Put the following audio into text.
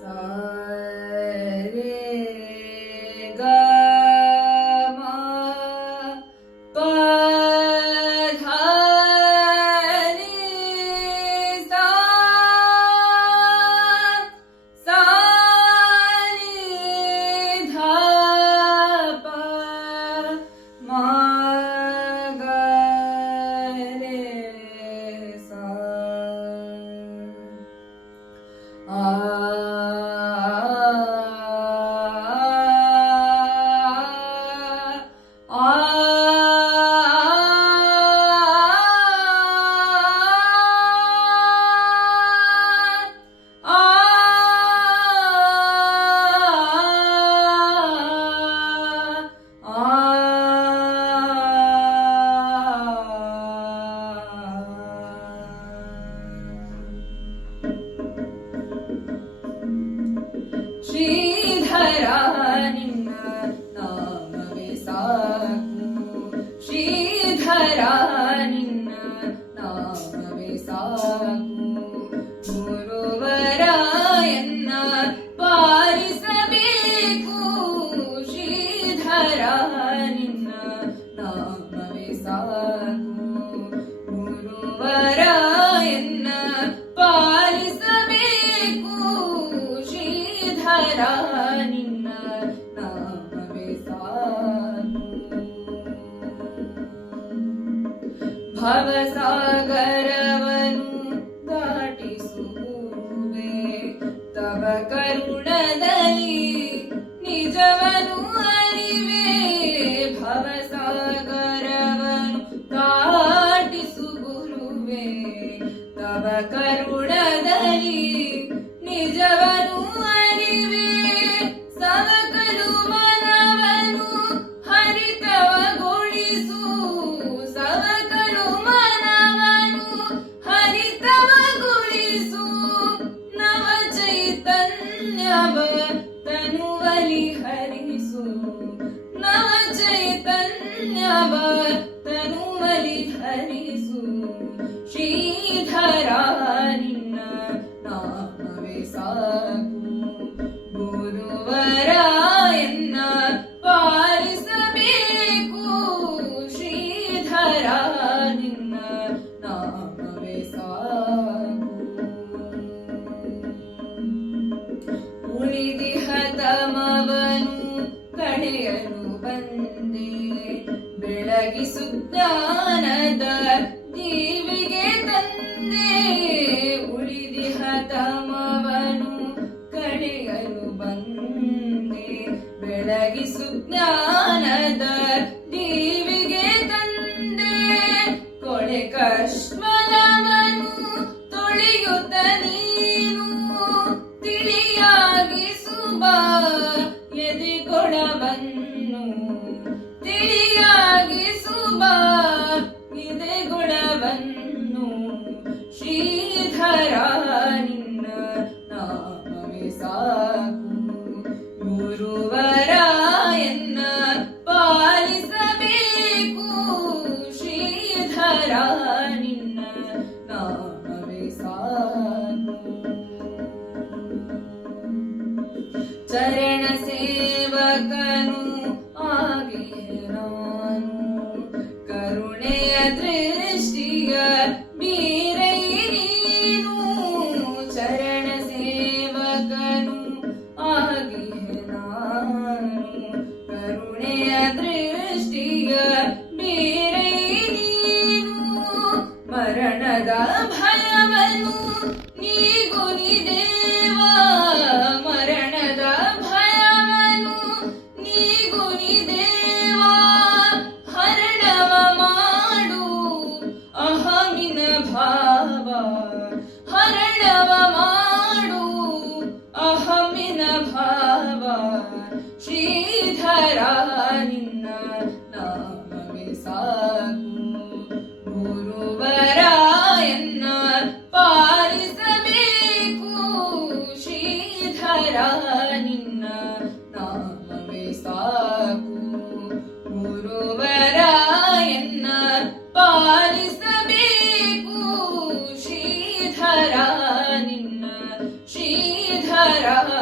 सा रे ग म प ध नि सा सा नि ध प म ग रे सा ಶ್ರೀಧರ ನಿನ್ನ ನಾಮವೇ ಸಾಕು ಶ್ರೀಧರ ನಿನ್ನ ನಾಮವೇ ಸಾಕು ಗುರುವರಾಯನ್ನ ಪಾಲಿಸಬೇಕು ಶ್ರೀಧರ ನಿನ್ನ ನಾಮವೇ ಸಾಕು ಗುರುವರಾಯನ್ನ ಪಾಲಿಸಬೇಕು ಶ್ರೀಧರ ನಿನ್ನ ನಾಮವೇ ಸಾಕು ಭವಸಾಗರವನು ದಾಟಿಸುವೆ ತವ ಕರುಣದಲ್ಲಿ ನಿಜವನು ಅರಿವೆ ಭವಸಾಗರವನು ದಾಟಿಸು ಗುರುವೆ ತವ ಕರುಣದಲ್ಲಿ ನಿಜವನು ಅರಿವೆ ಸವಕಲು ಮನವನು ಹರಿತವಗೊಳಿಸು ಸವಕಲು ಮನವನು ಹರಿತವಗೊಳಿಸು ನವ ಚೈತನ್ಯವ ತನುವಲಿ ಹರಿಸು ನವ ಚೈತನ್ಯವ ತನುವಲಿ ಹರಿಸು ಶ್ರೀಧರ ನಿನ್ನ ನಾಮವೇ ಸಾಕು ಗುರುವರಾಯನ್ನ ಪಾಲಿಸಬೇಕು ಶ್ರೀಧರ ನಿನ್ನ ನಾಮವೇ ಸಾಕು ಉಳಿದಿಹ ತಮವನು ಕಳೆಯಲು ಬಂದೆ ಬೆಳಗಿಸು ಜ್ಞಾನದ ಜೀವಿಗೆ ತಂದೆ ಉಳಿದಿಹ ತಮವನು ಕಳೆಯಲು ಬಂದೆ ಬೆಳಗಿಸು ಜ್ಞಾನದ ಜೀವಿಗೆ ತಂದೆ ಕೊಳೆ ಕಶ್ಮಲವನು ತೊಳೆಯುತ್ತ ನೀನು ತಿಳಿಯಾಗಿಸುವ ಎದೆಗೊಳವನ್ನು ತಿಳಿಯಾಗಿಸುವ ಎದೆಗೊಳವನ್ನು ಶ್ರೀಧರ ನಿನ್ನ ನಾಮವೇ ಸಾಕು ಗುರುವರಾಯನ್ನ ಪಾಲಿಸಬೇಕು ಶ್ರೀಧರ ನಿನ್ನ ನಾಮವೇ ಸಾಕು ಚರಣ ಸೇವಕನು ಆಗಿಯೇ ನಾನು ಕರುಣೆಯ ದೃಷ್ಟಿಯ ಬೀರೈ ನೀನು ಚರಣ ಸೇವಕನು ಆಗಿಯೇ ನಾನು ಕರುಣೆಯ ದೃಷ್ಟಿಯ ಬೀರೈ ನೀನು ಮರಣದ ಭಯವನ್ನು ನೀಗುನಿ ದೇವಾ ಮರಣದ ಭಯವನ್ನು ನೀಗುನಿ ದೇವಾ ಹರಣವ ಮಾಡು ಅಹಮಿನ ಭಾವ ಹರಣವ ಮಾಡು ಅಹಮಿನ ಭಾವ ಶ್ರೀಧರ ನಿನ್ನ ನಾಮವೇ ಸಾಕು ಗುರುವರಾಯನ್ನ ಪಾಲಿಸಬೇಕು ರಾಮ